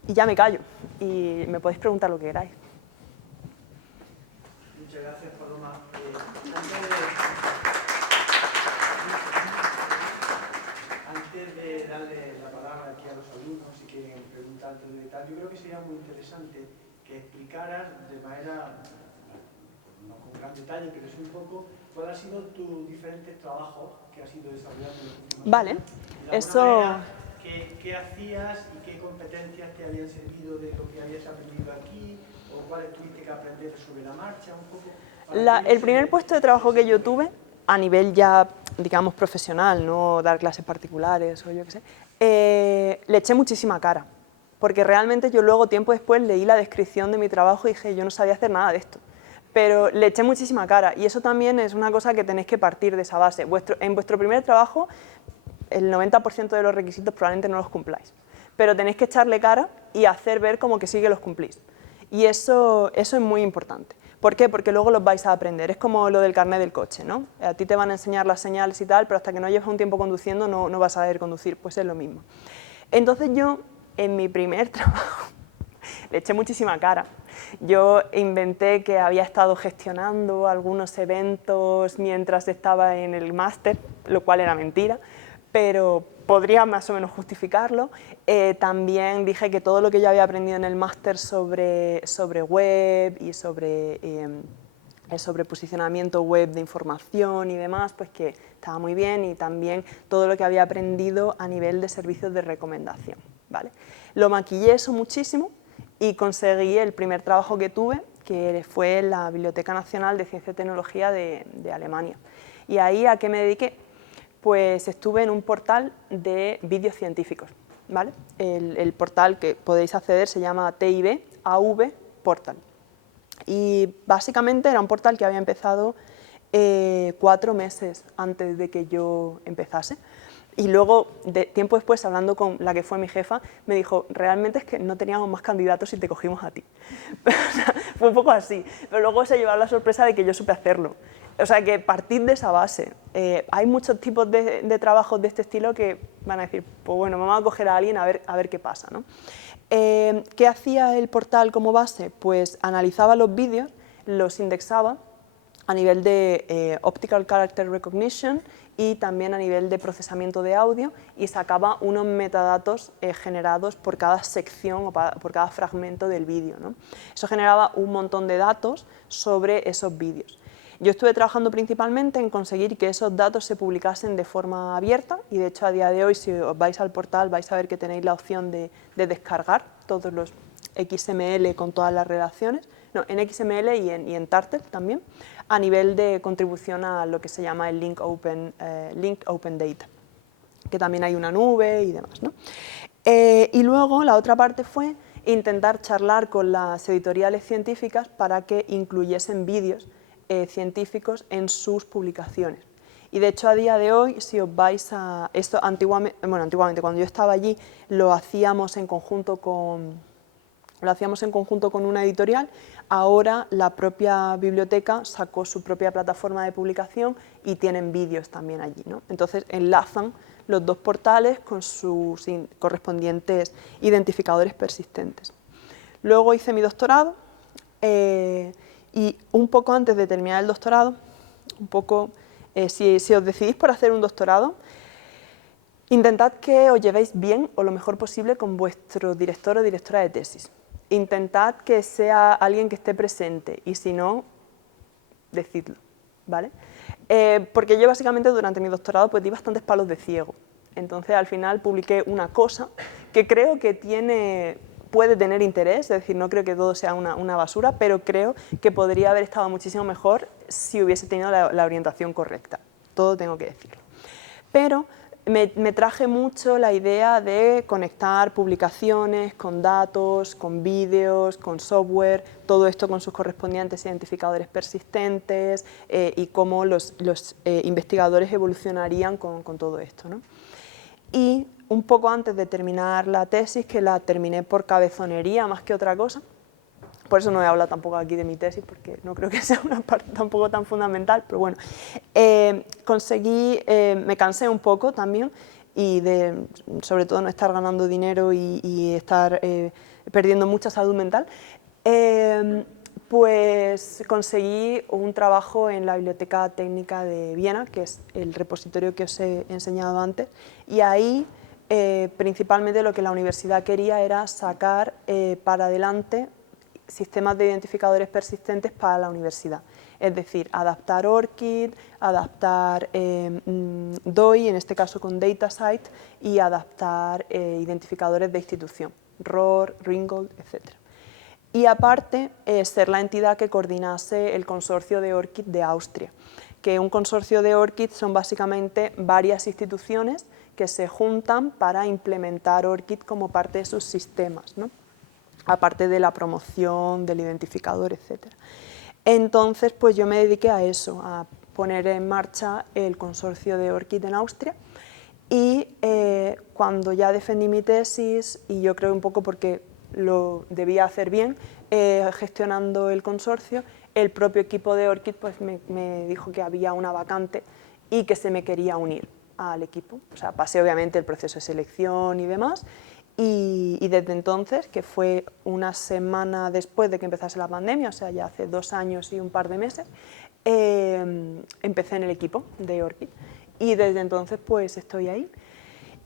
Y ya me callo y me podéis preguntar lo que queráis. Muchas gracias, Paloma. Antes de darle la palabra aquí a los alumnos, si quieren preguntarte de tal, yo creo que sería muy interesante que explicaras de manera, no con gran detalle, pero sí un poco, cuál ha sido tus diferentes trabajos que has ido desarrollando en los últimos Vale, años. eso... ¿Qué hacías y qué competencias te habían servido de lo que habías aprendido aquí? ¿O cuáles tuviste que aprender sobre la marcha? Un poco, el primer puesto de trabajo que yo tuve, a nivel ya, digamos, profesional, no dar clases particulares o yo qué sé, le eché muchísima cara. Porque realmente yo luego, tiempo después, leí la descripción de mi trabajo y dije, yo no sabía hacer nada de esto. Pero le eché muchísima cara y eso también es una cosa que tenéis que partir de esa base. En vuestro primer trabajo, el 90% de los requisitos probablemente no los cumpláis, pero tenéis que echarle cara y hacer ver como que sí que los cumplís. Y eso es muy importante. ¿Por qué? Porque luego los vais a aprender. Es como lo del carnet del coche, ¿no? A ti te van a enseñar las señales y tal, pero hasta que no lleves un tiempo conduciendo no vas a saber conducir, pues es lo mismo. Entonces yo, en mi primer trabajo, le eché muchísima cara. Yo inventé que había estado gestionando algunos eventos mientras estaba en el máster, lo cual era mentira, pero podría más o menos justificarlo. También dije que todo lo que yo había aprendido en el máster sobre web y sobre posicionamiento web de información y demás, pues que estaba muy bien, y también todo lo que había aprendido a nivel de servicios de recomendación, ¿vale? Lo maquillé eso muchísimo y conseguí el primer trabajo que tuve, que fue en la Biblioteca Nacional de Ciencia y Tecnología de Alemania. Y ahí, ¿a qué me dediqué? Pues estuve en un portal de vídeos científicos, ¿vale? El portal que podéis acceder se llama TIB AV Portal. Y básicamente era un portal que había empezado 4 meses antes de que yo empezase. Y luego, tiempo después, hablando con la que fue mi jefa, me dijo, realmente es que no teníamos más candidatos y te cogimos a ti. Fue un poco así, pero luego se llevó la sorpresa de que yo supe hacerlo. O sea que partid de esa base. Hay muchos tipos de trabajos de este estilo que van a decir, pues bueno, vamos a coger a alguien a ver qué pasa, ¿no? ¿Qué hacía el portal como base? Pues analizaba los vídeos, los indexaba a nivel de Optical Character Recognition y también a nivel de procesamiento de audio y sacaba unos metadatos generados por cada sección o por cada fragmento del vídeo, ¿no? Eso generaba un montón de datos sobre esos vídeos. Yo estuve trabajando principalmente en conseguir que esos datos se publicasen de forma abierta y de hecho a día de hoy si os vais al portal vais a ver que tenéis la opción de descargar todos los XML con todas las relaciones, no, en XML y en Turtle también, a nivel de contribución a lo que se llama el Linked Open Data, que también hay una nube y demás, ¿no? Y luego la otra parte fue intentar charlar con las editoriales científicas para que incluyesen vídeos científicos en sus publicaciones. Y de hecho a día de hoy, si os vais a... Esto antiguamente cuando yo estaba allí lo hacíamos en conjunto con una editorial, ahora la propia biblioteca sacó su propia plataforma de publicación y tienen vídeos también allí, ¿no? Entonces enlazan los dos portales con sus correspondientes identificadores persistentes. Luego hice mi doctorado y un poco antes de terminar el doctorado, si os decidís por hacer un doctorado, intentad que os llevéis bien o lo mejor posible con vuestro director o directora de tesis. Intentad que sea alguien que esté presente y si no, decidlo, ¿vale? Porque yo básicamente durante mi doctorado pues di bastantes palos de ciego. Entonces al final publiqué una cosa que creo que puede tener interés, es decir, no creo que todo sea una basura, pero creo que podría haber estado muchísimo mejor si hubiese tenido la orientación correcta. Todo tengo que decirlo. Pero me traje mucho la idea de conectar publicaciones con datos, con vídeos, con software, todo esto con sus correspondientes identificadores persistentes y cómo los investigadores evolucionarían con todo esto, ¿no? Y un poco antes de terminar la tesis, que la terminé por cabezonería más que otra cosa, por eso no he hablado tampoco aquí de mi tesis, porque no creo que sea una parte tampoco tan fundamental, pero bueno, me cansé un poco también, y sobre todo no estar ganando dinero y estar perdiendo mucha salud mental, pues conseguí un trabajo en la Biblioteca Técnica de Viena, que es el repositorio que os he enseñado antes, y ahí principalmente lo que la universidad quería era sacar para adelante sistemas de identificadores persistentes para la universidad, es decir, adaptar ORCID, adaptar DOI, en este caso con DataCite, y adaptar identificadores de institución, ROR, Ringgold, etc. Y aparte, ser la entidad que coordinase el consorcio de ORCID de Austria, que un consorcio de ORCID son básicamente varias instituciones que se juntan para implementar ORCID como parte de sus sistemas, ¿no? Aparte de la promoción, del identificador, etc. Entonces, pues yo me dediqué a eso, a poner en marcha el consorcio de ORCID en Austria, y cuando ya defendí mi tesis, y yo creo un poco porque lo debía hacer bien, gestionando el consorcio, el propio equipo de ORCID pues me dijo que había una vacante y que se me quería unir al equipo. O sea, pasé obviamente el proceso de selección y demás, y desde entonces, que fue una semana después de que empezase la pandemia, o sea, ya hace 2 años y un par de meses, empecé en el equipo de ORCID, y desde entonces pues estoy ahí.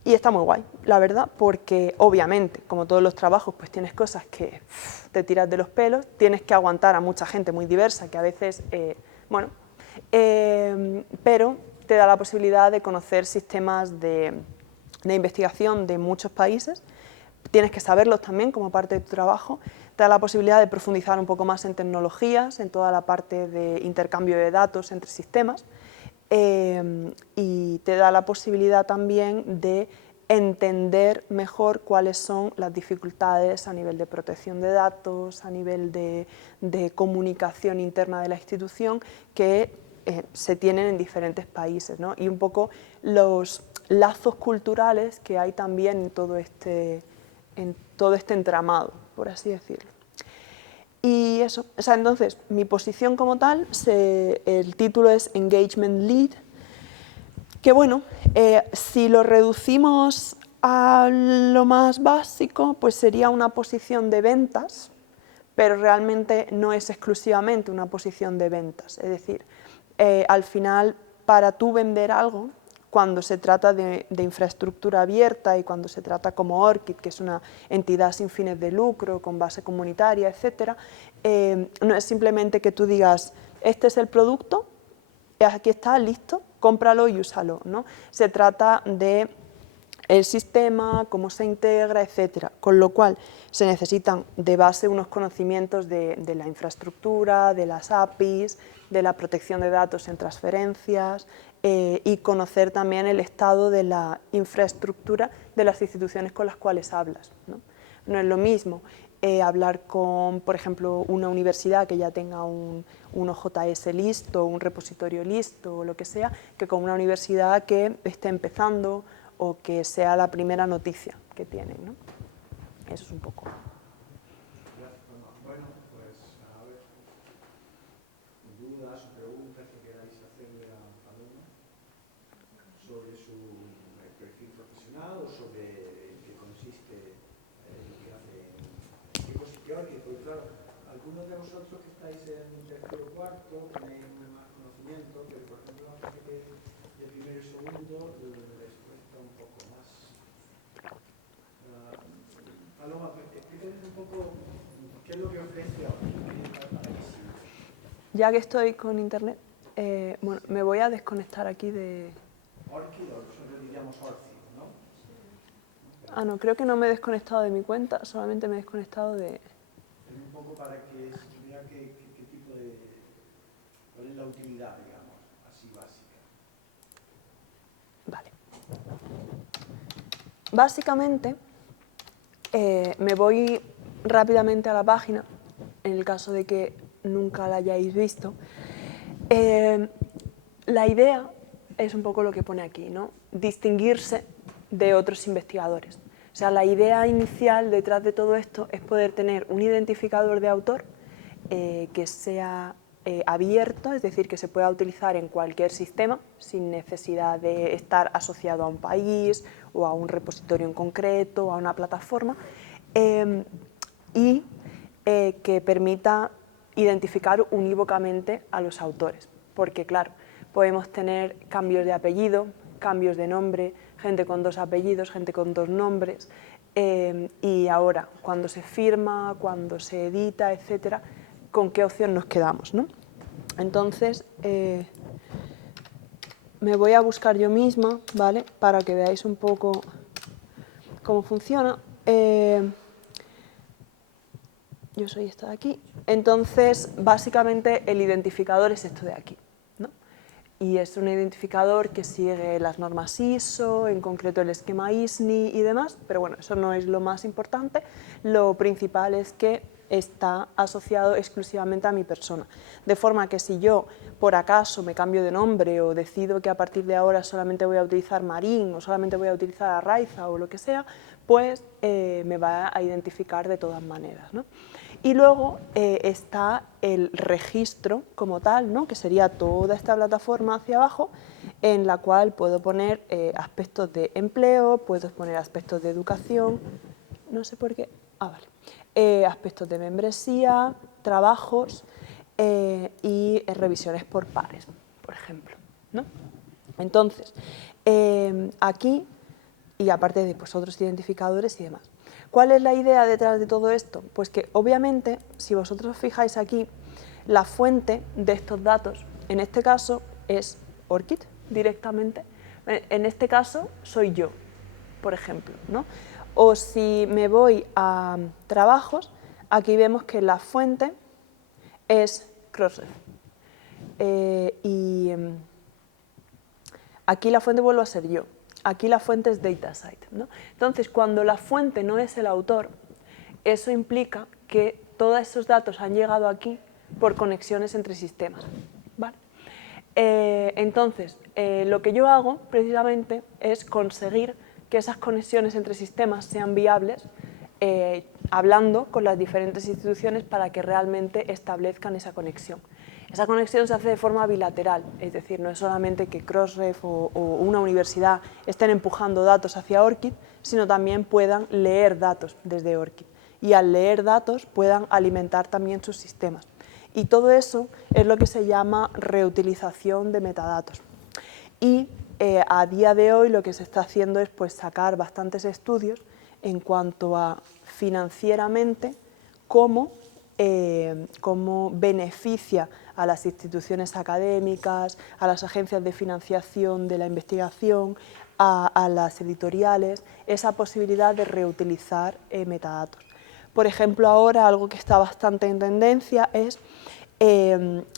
Y está muy guay, la verdad, porque obviamente, como todos los trabajos, pues tienes cosas que te tiras de los pelos, tienes que aguantar a mucha gente muy diversa, que a veces, pero te da la posibilidad de conocer sistemas de investigación de muchos países, tienes que saberlos también como parte de tu trabajo, te da la posibilidad de profundizar un poco más en tecnologías, en toda la parte de intercambio de datos entre sistemas, y te da la posibilidad también de entender mejor cuáles son las dificultades a nivel de protección de datos, a nivel de comunicación interna de la institución que se tienen en diferentes países, ¿no? Y un poco los lazos culturales que hay también en todo este entramado, por así decirlo. Y eso, o sea, entonces, mi posición como tal, el título es Engagement Lead, que bueno, si lo reducimos a lo más básico, pues sería una posición de ventas, pero realmente no es exclusivamente una posición de ventas. Es decir, al final, para tú vender algo, cuando se trata de infraestructura abierta y cuando se trata como ORCID, que es una entidad sin fines de lucro, con base comunitaria, etc., no es simplemente que tú digas, este es el producto, aquí está, listo, cómpralo y úsalo, ¿no? Se trata de el sistema, cómo se integra, etcétera. Con lo cual se necesitan de base unos conocimientos de la infraestructura, de las APIs, de la protección de datos en transferencias y conocer también el estado de la infraestructura de las instituciones con las cuales hablas, ¿no? No es lo mismo hablar con, por ejemplo, una universidad que ya tenga un OJS listo, un repositorio listo o lo que sea, que con una universidad que esté empezando o que sea la primera noticia que tienen, ¿no? Eso es un poco. Gracias, Paloma. Bueno, pues a ver, dudas o preguntas que queráis hacerle a Paloma sobre su perfil profesional o sobre en qué consiste lo que hace, en qué posición, y pues claro, algunos de vosotros que estáis en tercero o cuarto tenéis más conocimiento, pero por ejemplo la gente que de primero y segundo les cuesta un poco más. Paloma, explícanos un poco qué es lo que ofrece ahora. Ya que estoy con internet, bueno, me voy a desconectar aquí de... ORCID, o nosotros diríamos ORCID, ¿no? Ah, no, creo que no me he desconectado de mi cuenta, solamente me he desconectado de... Es un poco para que se vea qué tipo de... cuál es la utilidad, digamos, así básica. Vale. Básicamente, me voy rápidamente a la página, en el caso de que nunca la hayáis visto. La idea es un poco lo que pone aquí, ¿no? Distinguirse de otros investigadores. O sea, la idea inicial detrás de todo esto es poder tener un identificador de autor que sea abierto, es decir, que se pueda utilizar en cualquier sistema sin necesidad de estar asociado a un país o a un repositorio en concreto o a una plataforma, y que permita identificar unívocamente a los autores, porque claro, podemos tener cambios de apellido, cambios de nombre, gente con dos apellidos, gente con dos nombres, y ahora, cuando se firma, cuando se edita, etcétera, ¿con qué opción nos quedamos, ¿no? Entonces, me voy a buscar yo misma, ¿vale? Para que veáis un poco cómo funciona. Yo soy esta de aquí. Entonces, básicamente, el identificador es esto de aquí, ¿no? Y es un identificador que sigue las normas ISO, en concreto el esquema ISNI y demás, pero bueno, eso no es lo más importante. Lo principal es que está asociado exclusivamente a mi persona. De forma que si yo, por acaso, me cambio de nombre o decido que a partir de ahora solamente voy a utilizar Marín o solamente voy a utilizar Arraiza o lo que sea, pues me va a identificar de todas maneras, ¿no? Y luego está el registro como tal, ¿no? Que sería toda esta plataforma hacia abajo, en la cual puedo poner aspectos de empleo, puedo poner aspectos de educación, no sé por qué, vale, aspectos de membresía, trabajos y revisiones por pares, por ejemplo, ¿no? Entonces, aquí, y aparte de pues, otros identificadores y demás. ¿Cuál es la idea detrás de todo esto? Pues que obviamente, si vosotros os fijáis aquí, la fuente de estos datos, en este caso es ORCID directamente, en este caso soy yo, por ejemplo, ¿no? O si me voy a trabajos, aquí vemos que la fuente es Crossref. Y aquí la fuente vuelve a ser yo. Aquí la fuente es DataSite, ¿no? Entonces, cuando la fuente no es el autor, eso implica que todos esos datos han llegado aquí por conexiones entre sistemas, ¿vale? Entonces, lo que yo hago precisamente es conseguir que esas conexiones entre sistemas sean viables hablando con las diferentes instituciones para que realmente establezcan esa conexión. Esa conexión se hace de forma bilateral, es decir, no es solamente que Crossref o una universidad estén empujando datos hacia ORCID, sino también puedan leer datos desde ORCID y al leer datos puedan alimentar también sus sistemas. Y todo eso es lo que se llama reutilización de metadatos. Y a día de hoy lo que se está haciendo es pues, sacar bastantes estudios en cuanto a financieramente cómo beneficia a las instituciones académicas, a las agencias de financiación de la investigación, a las editoriales, esa posibilidad de reutilizar metadatos. Por ejemplo, ahora algo que está bastante en tendencia es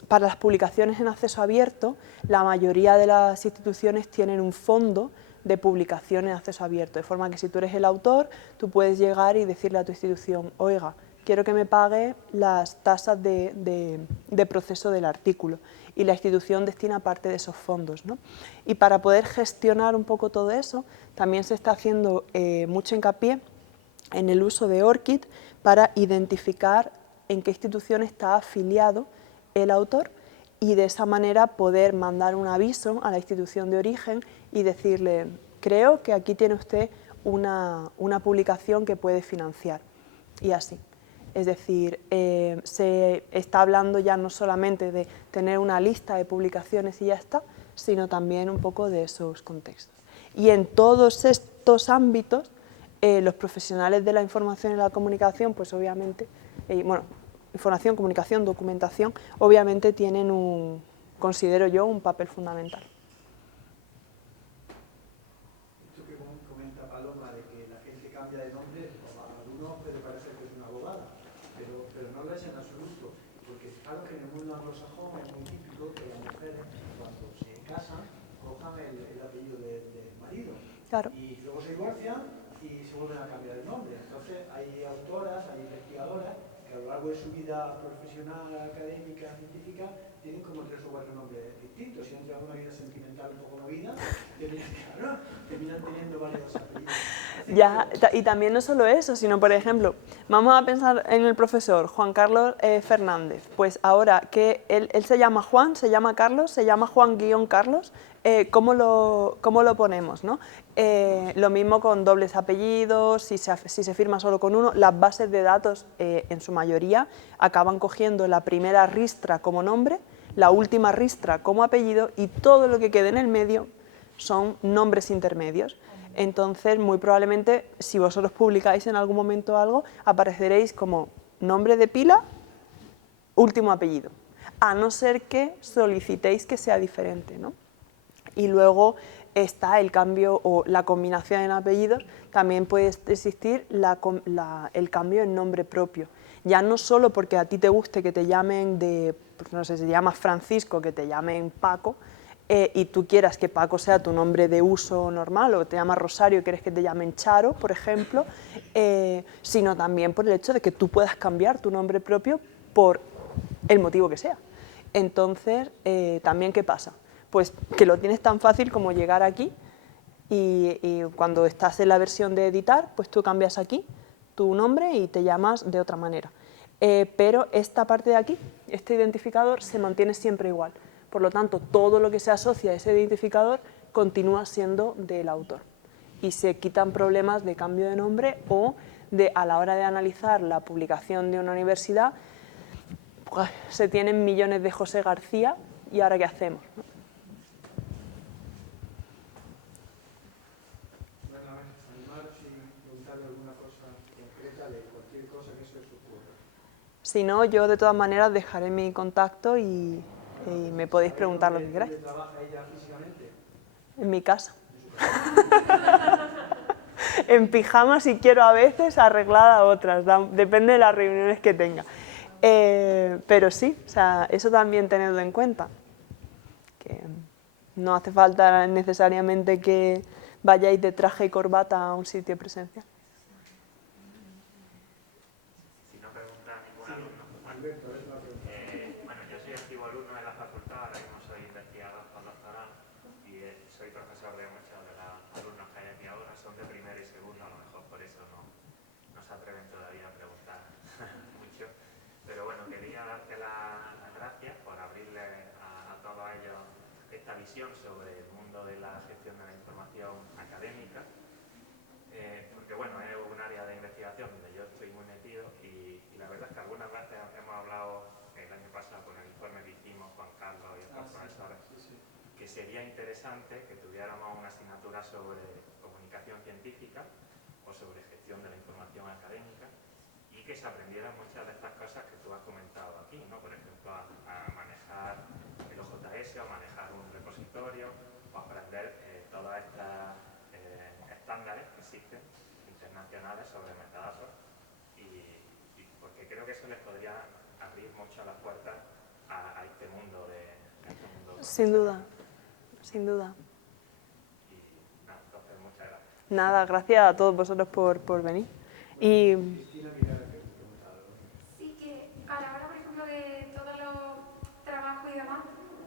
para las publicaciones en acceso abierto, la mayoría de las instituciones tienen un fondo de publicación en acceso abierto, de forma que si tú eres el autor, tú puedes llegar y decirle a tu institución, oiga, quiero que me pague las tasas de proceso del artículo, y la institución destina parte de esos fondos, ¿no? Y para poder gestionar un poco todo eso, también se está haciendo mucho hincapié en el uso de ORCID para identificar en qué institución está afiliado el autor y de esa manera poder mandar un aviso a la institución de origen y decirle, creo que aquí tiene usted una publicación que puede financiar, y así. Es decir, se está hablando ya no solamente de tener una lista de publicaciones y ya está, sino también un poco de esos contextos. Y en todos estos ámbitos, los profesionales de la información y la comunicación, pues obviamente, bueno, información, comunicación, documentación, obviamente tienen considero yo, un papel fundamental. Esto que comenta Paloma de que la gente cambia de nombre, a algunos puede parecer que es una bobada, pero no lo es en absoluto, porque claro que en el mundo anglosajón es muy típico que las mujeres, cuando se casan, cojan el apellido del marido, Claro. y luego se divorcian y se vuelven a cambiar el nombre. Entonces hay autoras, hay investigadoras que a lo largo de su vida profesional, académica, científica, tienen como 3 o 4 nombres distintos. Si entran en una vida sentimental un poco movida, terminan teniendo varios apellidos. Ya, y también no solo eso, sino por ejemplo, vamos a pensar en el profesor Juan Carlos Fernández. Pues ahora que él se llama Juan, se llama Carlos, se llama Juan-Carlos, ¿cómo lo ponemos, ¿no? Lo mismo con dobles apellidos, si se firma solo con uno, las bases de datos en su mayoría acaban cogiendo la primera ristra como nombre, la última ristra como apellido y todo lo que quede en el medio son nombres intermedios. Entonces, muy probablemente, si vosotros publicáis en algún momento algo, apareceréis como nombre de pila, último apellido, a no ser que solicitéis que sea diferente, ¿no? Y luego está el cambio o la combinación en apellidos, también puede existir el cambio en nombre propio. Ya no solo porque a ti te guste que te llamen pues no sé, si te llamas Francisco, que te llamen Paco, y tú quieras que Paco sea tu nombre de uso normal, o te llamas Rosario y quieres que te llamen Charo, por ejemplo, sino también por el hecho de que tú puedas cambiar tu nombre propio por el motivo que sea. Entonces, también, ¿qué pasa? Pues que lo tienes tan fácil como llegar aquí y cuando estás en la versión de editar, pues tú cambias aquí tu nombre y te llamas de otra manera. Pero esta parte de aquí, este identificador, se mantiene siempre igual. Por lo tanto, todo lo que se asocia a ese identificador continúa siendo del autor. Y se quitan problemas de cambio de nombre o a la hora de analizar la publicación de una universidad, pues, se tienen millones de José García y ahora ¿qué hacemos? Bueno, a ver, animaros y preguntarle alguna cosa concreta de cualquier cosa que se os ocurra. Si no, yo de todas maneras dejaré mi contacto y me podéis preguntar lo que queráis. ¿Dónde trabaja ella físicamente? En mi casa. En pijama si quiero a veces, arreglada a otras, depende de las reuniones que tenga. Pero sí, o sea, eso también tenedlo en cuenta, que no hace falta necesariamente que vayáis de traje y corbata a un sitio presencial. Si no pregunta ningún alumno. Alberto, a ver una pregunta. Bueno, yo soy antiguo alumno de la facultad, ahora mismo soy investigador postdoctoral y soy profesor de muchos de los alumnos que hay en mi aula, son de primero y segundo, a lo mejor por eso no se atreven todavía a preguntar. visión sobre el mundo de la gestión de la información académica, porque bueno, es un área de investigación donde yo estoy muy metido y la verdad es que algunas veces hemos hablado el año pasado con el informe que hicimos Juan Carlos y otros profesores, que sería interesante que tuviéramos una asignatura sobre comunicación científica o sobre gestión de la información académica y que se aprendieran muchas de estas cosas que tú has comentado aquí, ¿no? Por ejemplo, a manejar el OJS o manejar un repositorio o aprender todos estos estándares que existen internacionales sobre metadatos y porque creo que eso les podría abrir mucho las puertas a este mundo Sin duda, sin duda. Y nada, entonces muchas gracias. Nada, gracias a todos vosotros por venir. Y Cristina quería preguntar algo. Sí, que a la hora, por ejemplo, de todos los trabajos y demás,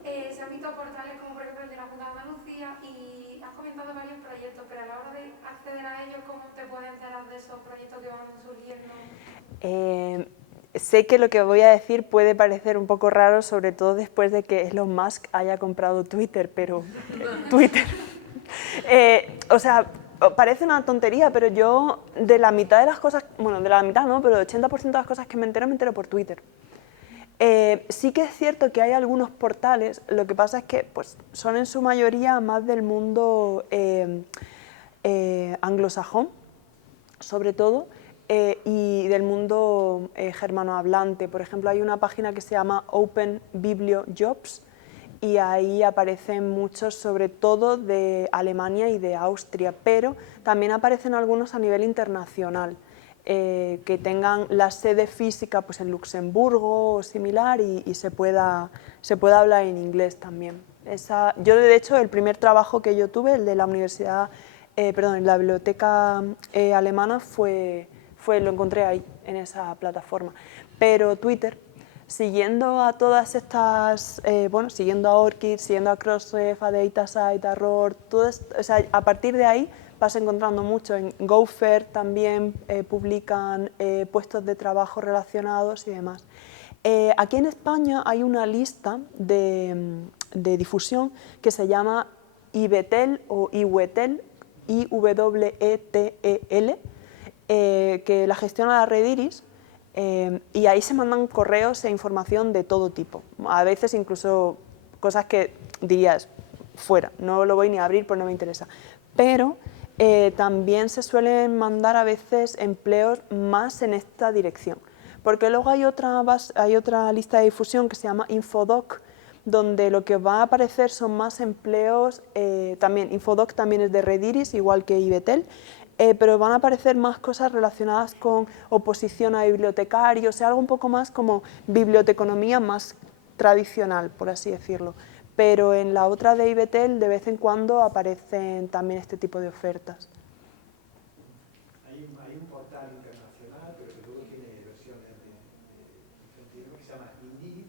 se han visto portales como, por ejemplo, el de la Junta de Andalucía y has comentado varios proyectos, pero a la hora de acceder a ellos, ¿cómo te puedes enterar de esos proyectos que van surgiendo? sé que lo que voy a decir puede parecer un poco raro, sobre todo después de que Elon Musk haya comprado Twitter, pero Twitter. O sea, parece una tontería, pero yo de la mitad de las cosas, bueno, de la mitad no, pero el 80% de las cosas que me entero por Twitter. Sí que es cierto que hay algunos portales, lo que pasa es que pues, son en su mayoría más del mundo anglosajón, sobre todo, y del mundo germanohablante. Por ejemplo, hay una página que se llama Open Biblio Jobs y ahí aparecen muchos, sobre todo de Alemania y de Austria, pero también aparecen algunos a nivel internacional, que tengan la sede física pues, en Luxemburgo o similar y se pueda hablar en inglés también. Yo, de hecho, el primer trabajo que yo tuve, el de la universidad, en la biblioteca alemana, lo encontré ahí, en esa plataforma. Pero Twitter, siguiendo a todas estas, siguiendo a ORCID, siguiendo a Crossref, a DataCite, a ROR, a partir de ahí vas encontrando mucho. En Gopher también publican puestos de trabajo relacionados y demás. Aquí en España hay una lista de difusión que se llama IWETEL o IWETEL, IWETEL, que la gestiona la Red Iris, y ahí se mandan correos e información de todo tipo, a veces incluso cosas que dirías fuera, no lo voy ni a abrir porque no me interesa, pero también se suelen mandar a veces empleos más en esta dirección, porque luego hay otra lista de difusión que se llama Infodoc, donde lo que va a aparecer son más empleos, también Infodoc también es de Red Iris, igual que IWETEL, pero van a aparecer más cosas relacionadas con oposición a bibliotecarios, o sea, algo un poco más como biblioteconomía más tradicional, por así decirlo. Pero en la otra de IWETEL de vez en cuando aparecen también este tipo de ofertas. Hay un portal internacional, pero que luego tiene versiones que se llama Indeed.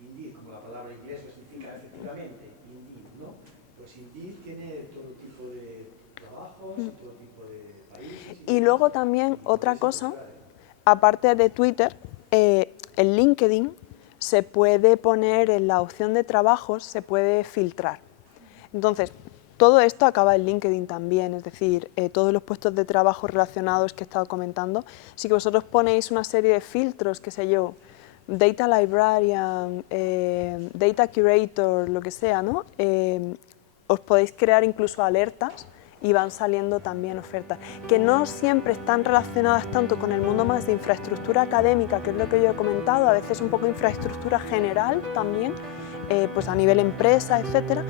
Indeed, como la palabra inglesa significa efectivamente, Indeed, ¿no? Pues Indeed tiene todo tipo de trabajos, todo tipo de países. Y luego también otra cosa, aparte de Twitter, el LinkedIn se puede poner en la opción de trabajos, se puede filtrar. Entonces, todo esto acaba en LinkedIn también, es decir, todos los puestos de trabajo relacionados que he estado comentando. Si vosotros ponéis una serie de filtros, qué sé yo, Data Librarian, Data Curator, lo que sea, ¿no? Os podéis crear incluso alertas y van saliendo también ofertas, que no siempre están relacionadas tanto con el mundo más de infraestructura académica, que es lo que yo he comentado, a veces un poco infraestructura general también, pues a nivel empresa, etcétera,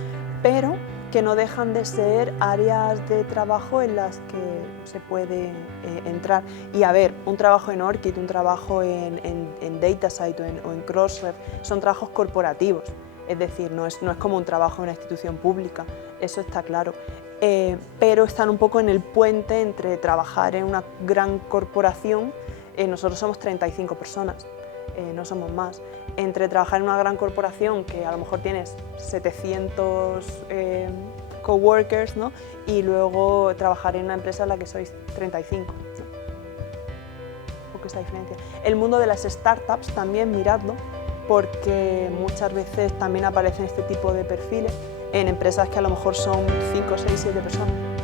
pero que no dejan de ser áreas de trabajo en las que se puede entrar. Y a ver, un trabajo en ORCID, un trabajo en DataCite o en Crossref, son trabajos corporativos, es decir, no es como un trabajo en una institución pública, eso está claro. Pero están un poco en el puente entre trabajar en una gran corporación, nosotros somos 35 personas, no somos más, entre trabajar en una gran corporación que a lo mejor tienes 700 coworkers, ¿no? Y luego trabajar en una empresa en la que sois 35, ¿no? Un poco esa diferencia. El mundo de las startups también, miradlo, porque muchas veces también aparecen este tipo de perfiles en empresas que a lo mejor son 5, 6, 7 personas.